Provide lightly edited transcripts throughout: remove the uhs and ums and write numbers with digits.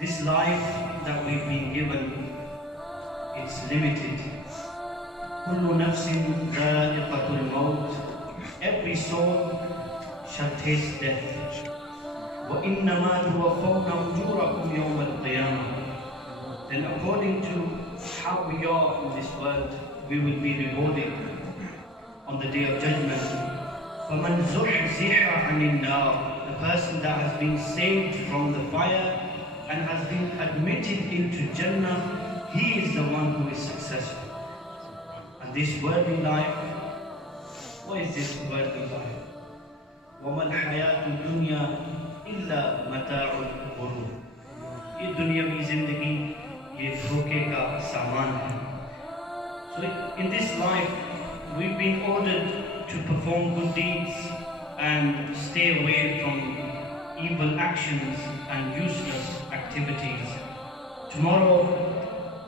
This life that we've been given, it's limited. كل نفس ذائقة الموت. Every soul shall taste death. وإنما توفون أجوركم يوم القيامة. Then according to how we are in this world, we will be rewarded on the day of judgment. فَمَنْ زُحْزِحَ عَنِ النَّارِ. The person that has been saved from the fire and has been admitted into Jannah, he is the one who is successful. And this worldly life, what is this worldly life? وَمَا الْحَيَاةُ الدُّنْيَا إِلَّا مَتَاعُ الْغُرُورِ. ये दुनियावी जिंदगी ये धोखे का सामान है. So in this life, we've been ordered to perform good deeds and stay away from evil actions and useless activities. Tomorrow,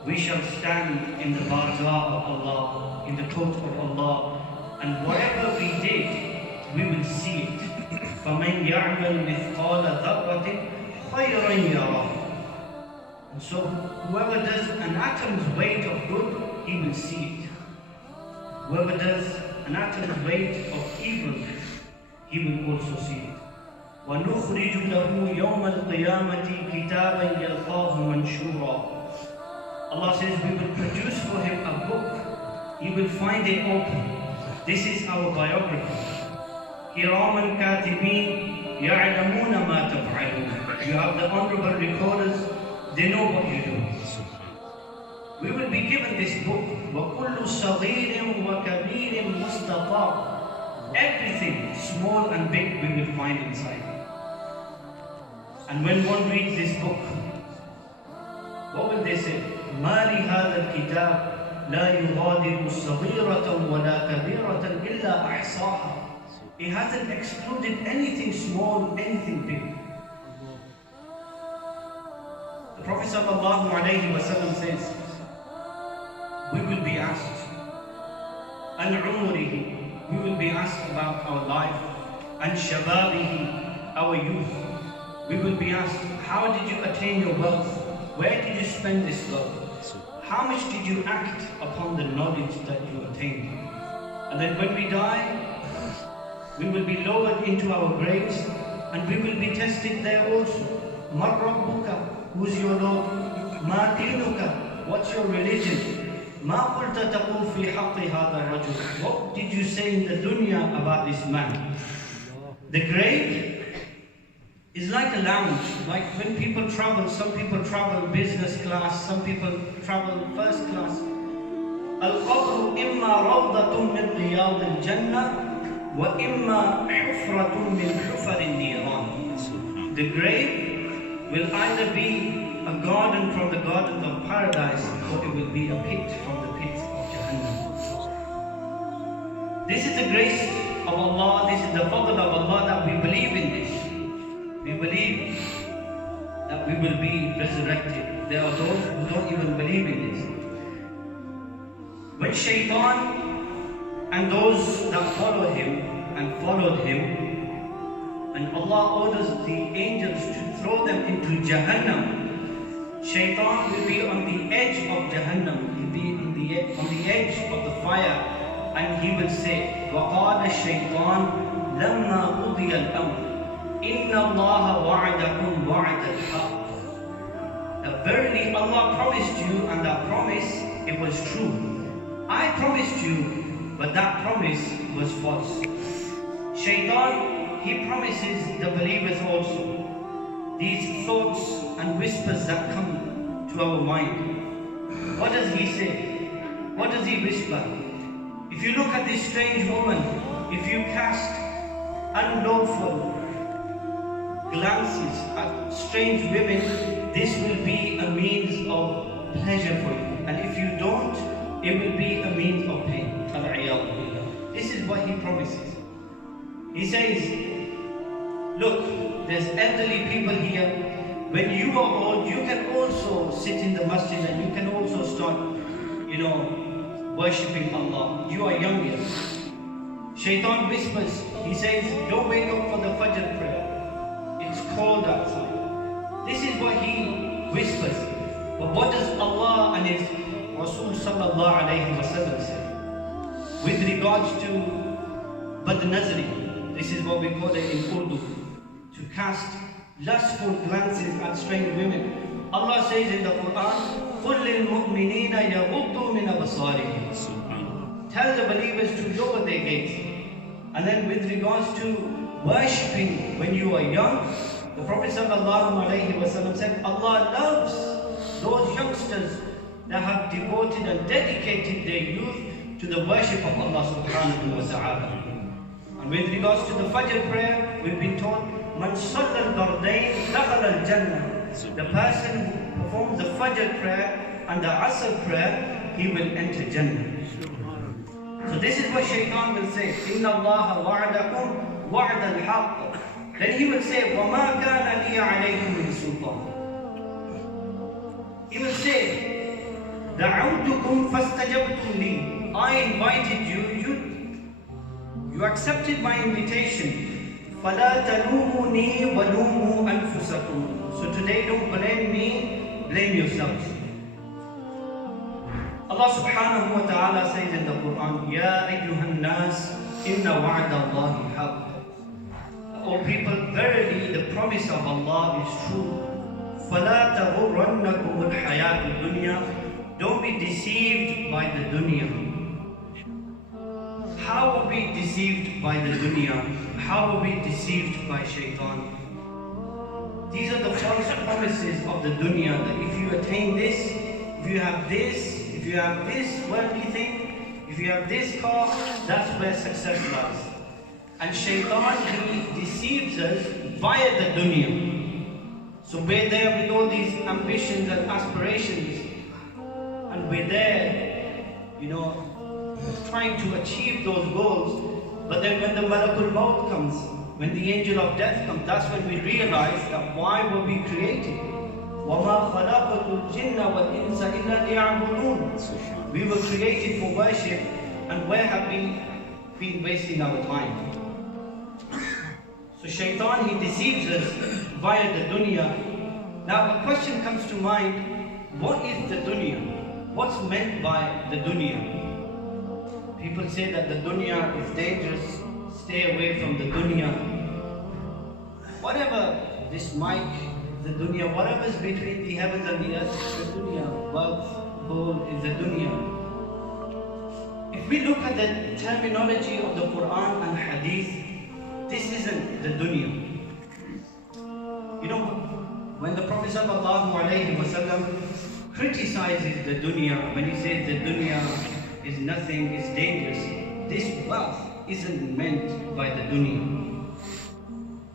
we shall stand in the barzah of Allah, in the court of Allah, and whatever we did, we will see it. فَمَنْ يَعْمَلْ مِثْقَالَ ذَرَّةٍ خَيْرًا يَرَهُ. And so, whoever does an atom's weight of good, he will see it. Whoever does an atom's weight of evil, he will also see it. وَنُخْرِجُ لَهُ يَوْمَ الْقِيَامَةِ كِتَابًا يَلْقَاهُ مَنْشُورًا. Allah says we will produce for him a book. He will find it open. This is our biography. كِرَامًا كَاتِبِينَ يَعْلَمُونَ مَا تَفْعَلُونَ. You have the honorable recorders, they know what you do. We will be given this book. وَكُلُّ صَغِيرٍ وَكَبِيرٍ مُسْتَطَاعٍ. Everything, small and big, we will find inside. And when one reads this book, what will they say? مَا لِهَذَا الْكِتَابِ لَا يُغَادِرُ صَغِيرَةً وَلَا كَبِيرَةً إِلَّا أَحْصَاهَا. It hasn't excluded anything small, anything big. The Prophet ﷺ says, we will be asked, an umrihi, we will be asked about our life, and shababihi, our youth. We will be asked, how did you attain your wealth? Where did you spend this wealth? How much did you act upon the knowledge that you attained? And then when we die, we will be lowered into our graves, and we will be tested there also. مَا رَبُّكَ, who's your Lord? مَا دِينُكَ, what's your religion? مَا قُلْتَ تَقُولْ فِي حَقِّ هَذَا الرَّجُلِ, what did you say in the dunya about this man? The grave is like a lounge. Like when people travel, some people travel business class, some people travel first class. الْقَبْرُ إِمَّا رَوْضَةٌ مِنْ رِيَاضِ الْجَنَّةِ وَإِمَّا حُفْرَةٌ مِنْ حُفَرِ النِّيرَانِ. The grave will either be a garden from the gardens of paradise, or it will be a pit from the pits of Jahannam. This is the grace of Allah, this is the fadl of Allah that we believe in this. We believe that we will be resurrected. There are those who don't even believe in this. When Shaitan and those that follow him and followed him, and Allah orders the angels to throw them into Jahannam, Shaitan will be on the edge of Jahannam, he'll be on the edge of the fire, and he will say, وَقَالَ الشَّيْطَانُ لَمَّا قُضِيَ الْأَمْرُ إِنَّ اللَّهَ وَعَدَكُمْ وَعْدَ الْحَقِّ. That verily Allah promised you, and that promise, it was true. I promised you, but that promise was false. Shaitan, he promises the believers also these thoughts and whispers that come to our mind. What does he say? What does he whisper? If you look at this strange woman, if you cast unlawful glances at strange women, this will be a means of pleasure for you. And if you don't, it will be a means of pain. This is what he promises. He says, look, there's elderly people here. When you are old, you can also sit in the masjid and you can also start, worshipping Allah. You are younger. Shaitan whispers, he says, don't wake up for the Fajr prayer. It's cold outside. This is what he But what does Allah and His Rasul sallallahu alayhi wa sallam say? With regards to Badnazri, this is what we call it in Urdu, to cast lustful glances at strange women. Allah says in the Quran, قُلْ لِلْمُؤْمِنِينَ يَغُضُّوا مِنْ أَبْصَارِهِمْ. Tell the believers to lower their gaze. And then with regards to worshipping when you are young, the Prophet ﷺ said, Allah loves those youngsters that have devoted and dedicated their youth to the worship of Allah subhanahu wa ta'ala. And with regards to the Fajr prayer, we've been told, Man صَلَّى الْبَرْدَيْنِ دَخَلَ الْجَنَّةِ. The person who performs the Fajr prayer and the Asr prayer, he will enter Jannah. So this is what Shaitan will say, إِنَّ اللَّهَ وَعَدَكُمْ وَعْدَ الْحَقِّ. Then he will say, وَمَا كَانَ لِي عَلَيْكُمْ مِنْ سُلْطَانٍ. He will say, دَعَوْتُكُمْ فَاسْتَجَبْتُمْ لِي. I invited you, you accepted my invitation. فَلَا تَلُومُونِي وَلُومُوا أَنفُسَكُمْ. So today don't blame me, blame yourselves. Allah subhanahu wa ta'ala says in the Quran, Ya ayyuhan nas, inna wa'da Allahi haqq. O people, verily the promise of Allah is true. فَلَا تَغُرَّنَّكُمُ الْحَيَاةُ الدُّنْيَا. Don't be deceived by the dunya. How are we deceived by the dunya? How are we deceived by shaitan? These are the false promises of the dunya, that if you attain this, if you have this, if you have this worldly thing, if you have this car, that's where success lies. And shaitan, he deceives us via the dunya. So we're there with all these ambitions and aspirations, and we're there, trying to achieve those goals. But then when the Malakul Maut comes, when the angel of death comes, that's when we realize that why were we created? وَمَا خَلَقَتُ الْجِنَّ وَالْإِنسَ إِلَّا لِيَعْبُدُونَ. We were created for worship, and where have we been wasting our time? So shaitan, he deceives us via the dunya. Now a question comes to mind, what is the dunya? What's meant by the dunya? People say that the dunya is dangerous, stay away from the dunya. Whatever this mic, the dunya, whatever is between the heavens and the earth is the dunya. Wealth, gold is the dunya. If we look at the terminology of the Quran and Hadith, this isn't the dunya. When the Prophet ﷺ criticizes the dunya, when he says the dunya is nothing, it's dangerous, this wealth isn't meant by the dunya.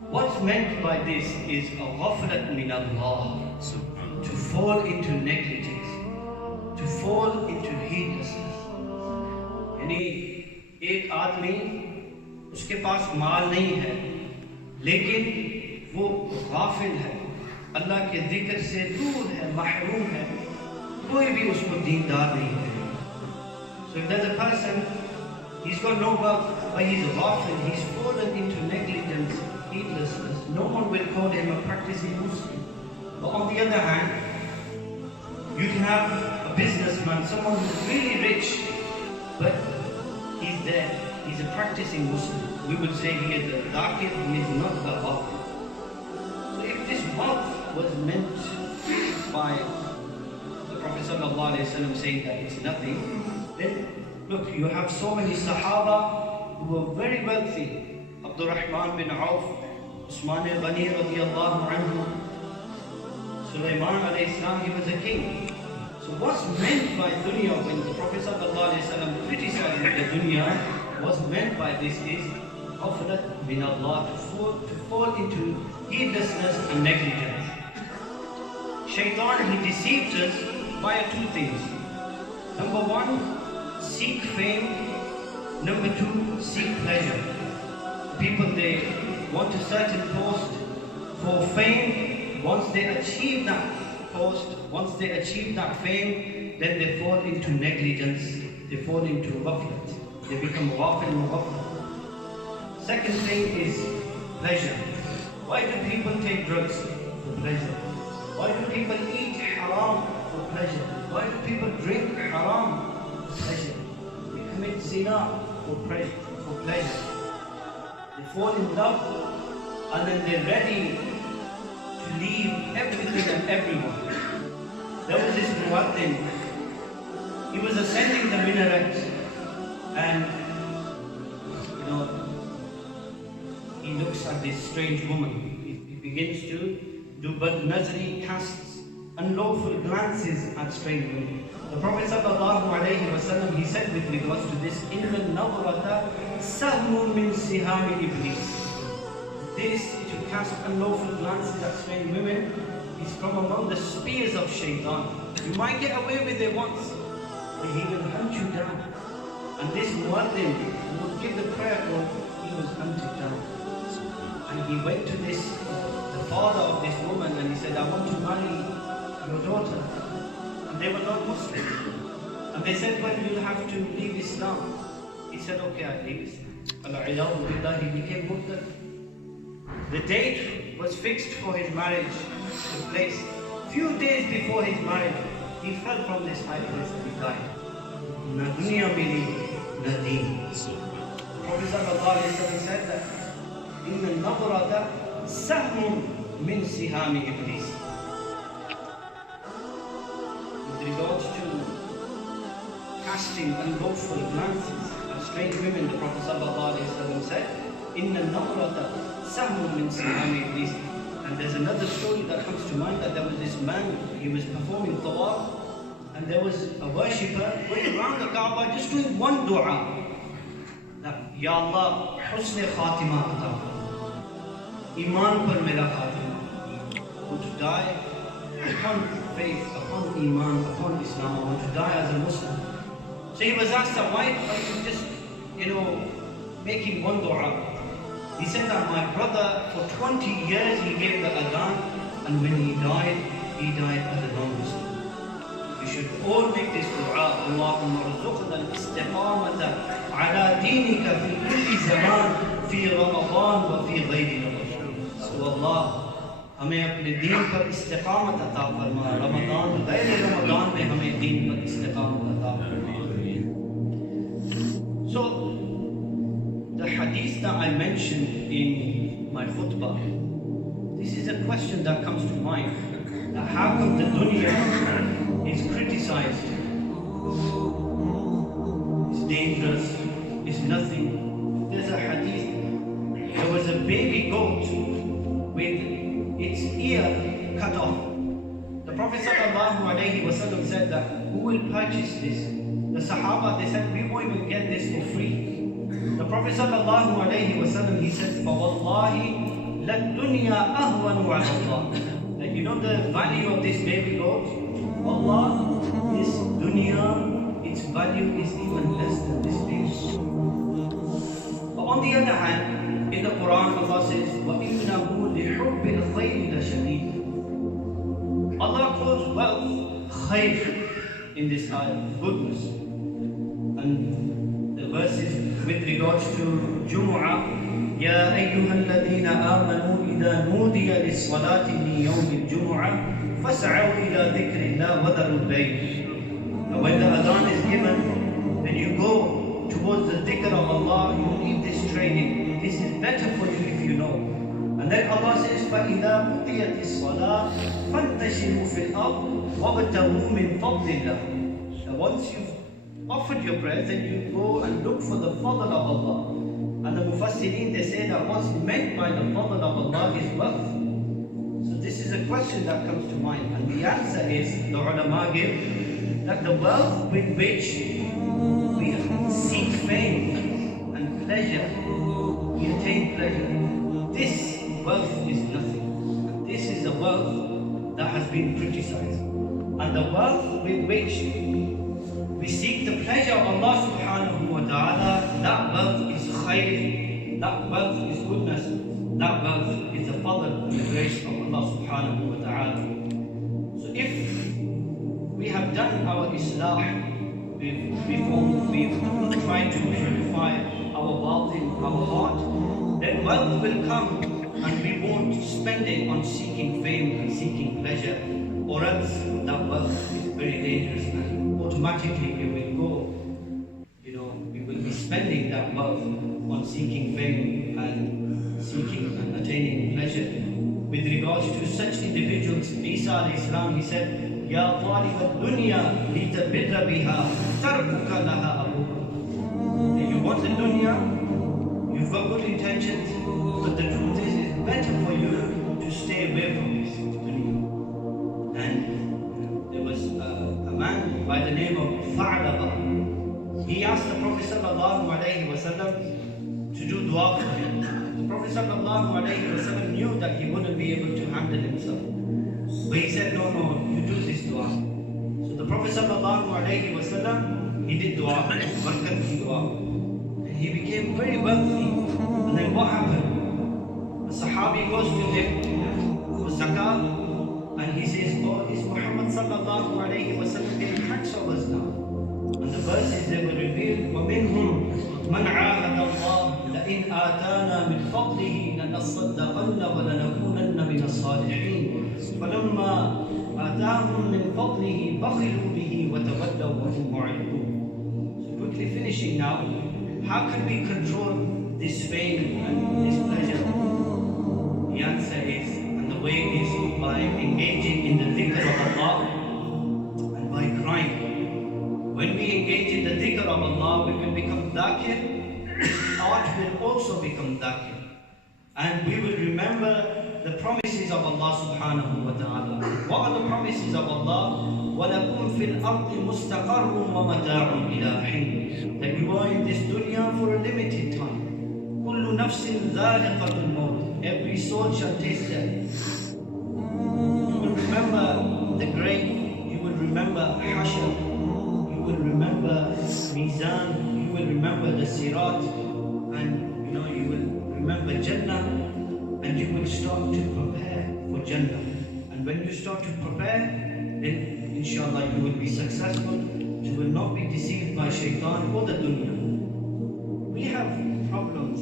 What's meant by this is a ghaflat min Allah, to fall into negligence, to fall into heedlessness. एक आदमी, उसके पास माल नहीं है, लेकिन वो गाफिल है, अल्लाह के जिक्र से दूर है, महरूम है, कोई भी उसको दीनदार नहीं है. So if there's a person, he's got no wealth, but he's ghafil, he's fallen into negligence, heedlessness, no one will call him a practicing Muslim. But on the other hand, you can have a businessman, someone who's really rich, but he's there, he's a practicing Muslim. We would say he is a dhakir, he is not a ghafil. So if this wealth was meant by the Prophet ﷺ saying that it's nothing, then look, you have so many Sahaba who were very wealthy. Abdul Rahman bin Auf, Usman al-Ghani radiyallahu anhu, Sulaiman alayhi salam, he was a king. So what's meant by dunya, when the Prophet ﷺ criticized the dunya, what's meant by this is ghaflat min Allah, to fall into heedlessness and negligence. Shaitan, he deceives us by two things. Number one, seek fame. Number two, seek pleasure. People, they want a certain post for fame. Once they achieve that post, once they achieve that fame, then they fall into negligence, they fall into ghaflat, they become ghafil mughafal. Second thing is pleasure. Why do people take drugs for pleasure? Why do people eat haram For pleasure. Why do people drink haram? For pleasure. They commit zina for pleasure. They fall in love and then they're ready to leave everything and everyone. There was this muaddin. He was ascending the minaret and he looks at this strange woman. He begins to do bad nazri, casts unlawful glances at strange women. The Prophet ﷺ, he said with regards to this, إِنَّ النَّظْرَةَ سَهْمٌ مِّن سِهَامِ إِبْلِيسِ. This, to cast unlawful glances at strange women, is from among the spears of shaitan. You might get away with it once, but he will hunt you down. And this muaddin who would give the prayer call, he was hunted down. And he went to the father of this woman and he said, I want to marry your daughter. And they were not Muslims. And they said, well, you'll have to leave Islam. He said, okay, I'll leave Islam. He became Murtad. The date was fixed for his marriage took place. Few days before his marriage, he fell from this high place and he died. Na dunya mili na deen. Prophet ﷺ said that إِنَّ النَّظْرَةَ سَهْمٌ مِّن سِهَامِ إِبْلِيسِ. With regards to casting unlawful glances at strange women, the Prophet ﷺ said, إِنَّ النَّظْرَةَ سَهْمٌ مِّن سِهَامِ إِبْلِيسِ. And there's another story that comes to mind, that there was this man, he was performing tawaf, and there was a worshipper going around the Kaaba just doing one dua. That, Ya Allah, husn khatima ata. Iman par mera khatima. I want to die upon faith, upon Iman, upon Islam. I want to die as a Muslim. So he was asked, why are you just, making one dua? He said that my brother, for 20 years he gave the adhan, and when he died as a non-Muslim. We should all make this dua. Allahumma rzuqna al-istiqamata ala dinika fi kulli zaman, fi Ramadan wa fi ghayri Ramadan. So Allah, हमें अपने दीन पर इस्तिकामत अता फरमा, रमज़ान गैर रमज़ान में हमें दीन पर इस्तिकामत अता फरमा. So the hadith that I mentioned in my khutbah, this is a question that comes to mind. That how come the dunya is criticized? It's dangerous, it's nothing. There's a hadith, there was a baby goat with its ear cut off. The Prophet ﷺ said that, who will purchase this? The Sahaba, they said, we won't even get this for free. The Prophet ﷺ, he said, فَوَاللَّهِ لَلدُّنْيَا أَهْوَنُ عَلَى اللَّهِ. That you know the value of this baby goat? Allah, this dunya, its value is even less than this baby. But on the other hand, in the Quran, Allah says, وَإِنَّهُ لِحُبِّ الْخَيْرِ لَشَدِيدٌ. Allah calls wealth khayr in this ayah, goodness. And the verses with regards to Jumu'ah, يا أيها الذين آمنوا إذا نودي للصلاة من يوم الجمعة فاسعوا إلى ذكر الله وذروا البيع. And when the adhan is given, then you go towards the dhikr of Allah, you need this training. This is better for you if you know. And then Allah says, فَإِذَا قُضِيَتِ الصَّلَاةِ فَانْتَشِرُوا فِي الْأَرْضِ وَابْتَغُوا مِنْ فَضْلِ اللَّهِ. So once you've offered your prayers, then you go and look for the fadl of Allah. And the Mufassirin, they say that what's meant by the fadl of Allah is wealth. So this is a question that comes to mind. And the answer is, the ulama give, that the wealth with which we seek fame and pleasure, we attain pleasure, this wealth is nothing. This is the wealth that has been criticized. And the wealth with which we seek the pleasure of Allah subhanahu wa ta'ala, that wealth is khayr, that wealth is goodness, that wealth is the fadl and the grace of Allah subhanahu wa ta'ala. So if we have done our islah, we've tried to purify our batin, our heart, then wealth will come and we won't spend it on seeking fame and seeking pleasure. or else that wealth is very dangerous and automatically we will go, we will be spending that wealth on seeking fame and seeking and attaining pleasure. With regards to such individuals, Isa alayhi salam, he said, Ya talib al-dunya litabirra biha tarbuka laha abuka. You want the dunya, you've got good intentions, but the truth is it's better for you to stay away from this dunya. And there was a man by the name of Tha'laba. He asked the Prophet sallallahu alayhi wa sallam to do dua for him. The Prophet sallallahu alayhi wa sallam knew that he wouldn't be able to handle himself. But he said, no, you do this dua. So the Prophet sallallahu alayhi wa sallam, he did dua, barakat dua. And he became very wealthy. And then what happened? The Sahabi goes to him for zakat, and he says, oh, is Muhammad sallallahu alayhi wa sallam getting tax of us now? And the verses they were revealed, وَمِنْهُمْ مَنْ عَاهَدَ اللَّهِ لَإِنْ آتَانَا مِنْ فَضْلِهِ لَنَصَّدَّقَنَّ وَلَنَكُونَنَّ مِنَ الصَّالِحِينَ فَلَمَّا آتَاهُمْ مِنْ فَضْلِهِ بَخِلُوا بِهِ وَتَوَلَّوْا وَهُمْ مُعْرِضُونَ. So quickly finishing now, how can we control this fame and this pleasure? The answer is, and the way is by engaging in the dhikr of Allah and by crying. When we engage in the dhikr of Allah, we will become dhakir. Art will also become dhakir. And we will remember the promises of Allah subhanahu wa ta'ala. What are the promises of Allah? وَلَكُمْ فِي الْأَرْضِ مُسْتَقَرٌّ وَمَتَاعٌ إِلَىٰ حِينٍ. That you are in this dunya for a limited time. كُلُّ نَفْسٍ ذَائِقَةُ الْمَوْتِ. Every soul shall taste death. You will remember the grave. You will remember Hashr. You will remember Mizan, you will remember the Sirat, and you will remember Jannah, and you will start to prepare for Jannah. And when you start to prepare, then inshallah you will be successful. You will not be deceived by shaitan or the dunya. We have problems,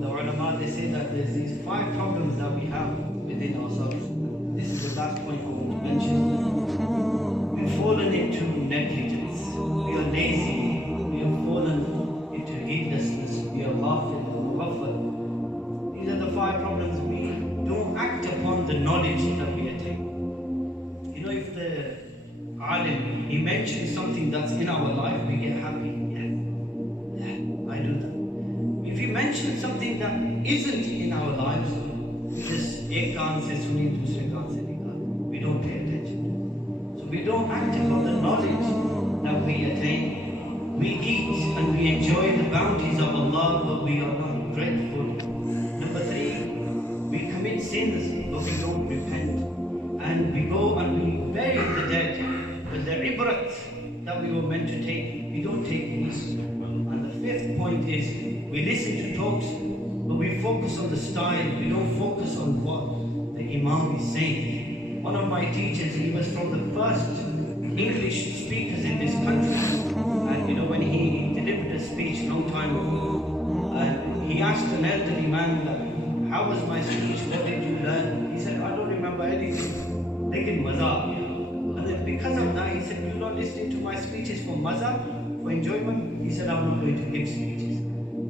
the ulama, they say that there's these 5 problems that we have within ourselves. This is the last point I want to mention. We've fallen into negligence. We are lazy. We have fallen into heedlessness. We are ghafil. These are the 5 problems. We don't act upon the knowledge that we attain. If the alim, he mentions something that's in our life, we get happy. Yeah, I do that. If he mentions something that isn't in our lives, we just ek kaan se suni, dusre kaan se nikal. We don't pay attention. So we don't act upon the knowledge that we attain. We eat and we enjoy the bounties of Allah, but we are not grateful. Number 3, we commit sins, but we don't repent. And we go and we bury the dead. But the ibrat that we were meant to take, we don't take these. And the 5th point is, we listen to talks, but we focus on the style. We don't focus on what the Imam is saying. One of my teachers, he was from the first English speakers in this country. And when he delivered a speech a long time ago, he asked an elderly man, how was my speech? What did you learn? He said, I don't remember anything. Lekin maza. And then because of that, he said, you're not listening to my speeches for maza, for enjoyment? He said, I'm not going to give speeches.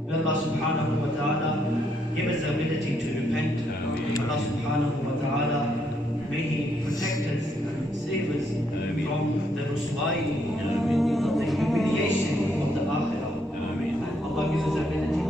May Allah subhanahu wa ta'ala give us the ability to repent. Allah subhanahu wa ta'ala, may He protect us and save us from the ruswai, the humiliation of the akhirah. Allah gives us the ability